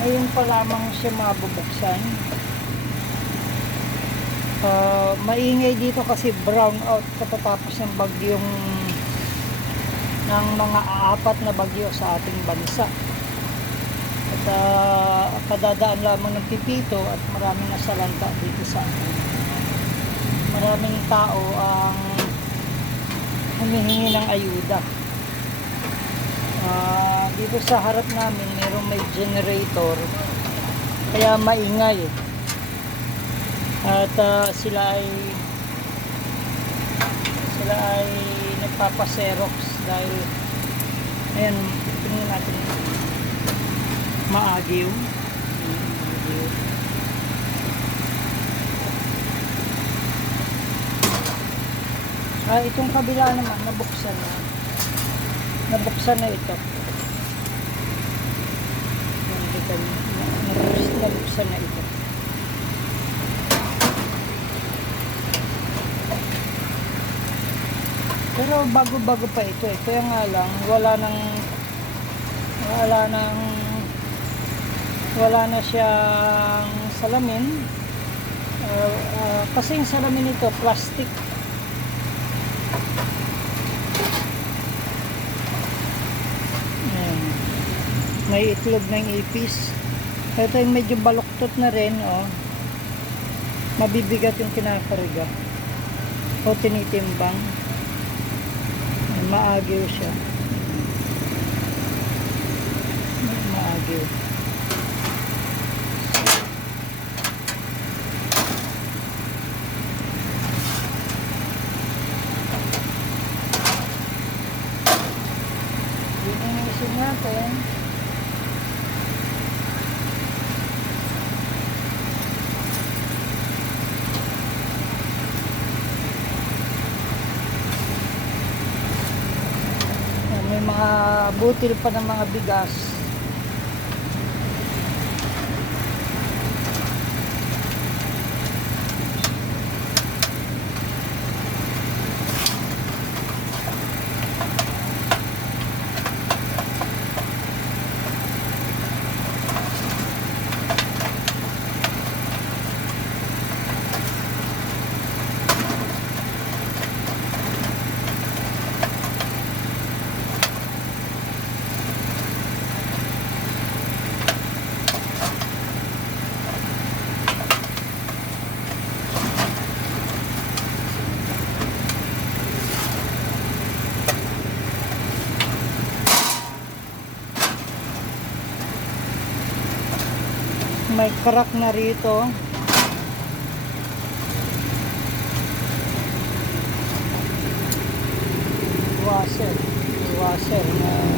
Ngayon pa lamang siya mabubuksan. Maingay dito kasi brown out katatapos ng bagyong ng mga apat na bagyo sa ating bansa. At kadadaan lamang ng Pipito at maraming nasalanta dito sa atin. Maraming tao ang humihingi ng ayuda. Dito sa harap namin mayroong may generator kaya maingay at sila ay nagpapaserox dahil ayan, tingnan natin maagiw. Itong kabila naman nabuksan na ito. Nabuksan na ito. Pero bago-bago pa ito. Kaya nga lang wala na siyang salamin. Kasi yung salamin ito plastic. May itlog ng ipis. Ito yung medyo baluktot na rin, mabibigat yung kinakarga o tinitimbang. Maagyo siya. Maagyo. Linisin natin. May mga butil pa ng mga bigas. May crack na rito. Washer na